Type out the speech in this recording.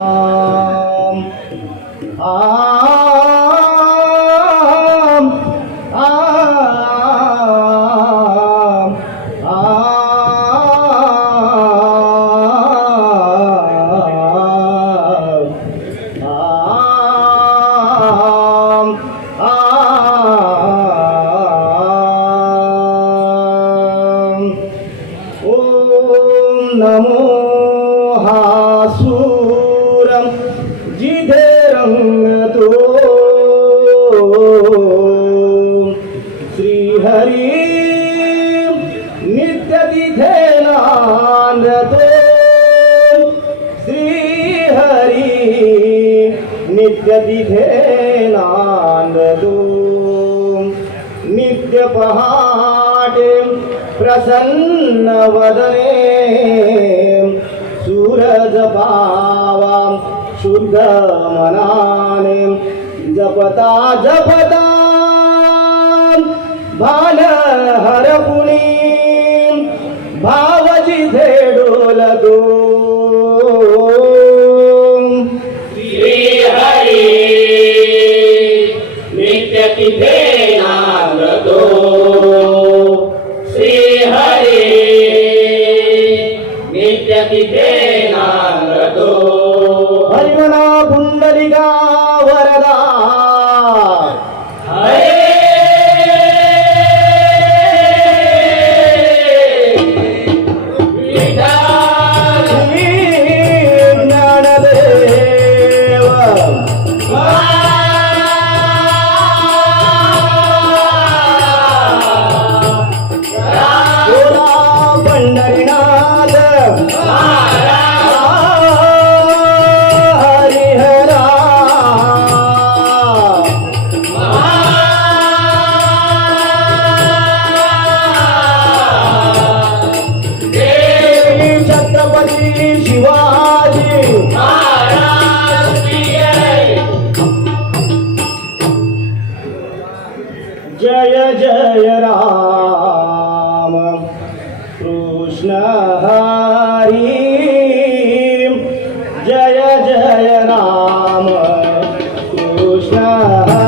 আম আম আম আম আম ওম নমো হা दिव्य पहाटे प्रसन्न वदने सूरज पावा शुद्ध मनाने जपता जपता भाल हरपुणी भावजिथे डोलतो श्री हरी नित्य तिथे Okay. Yeah.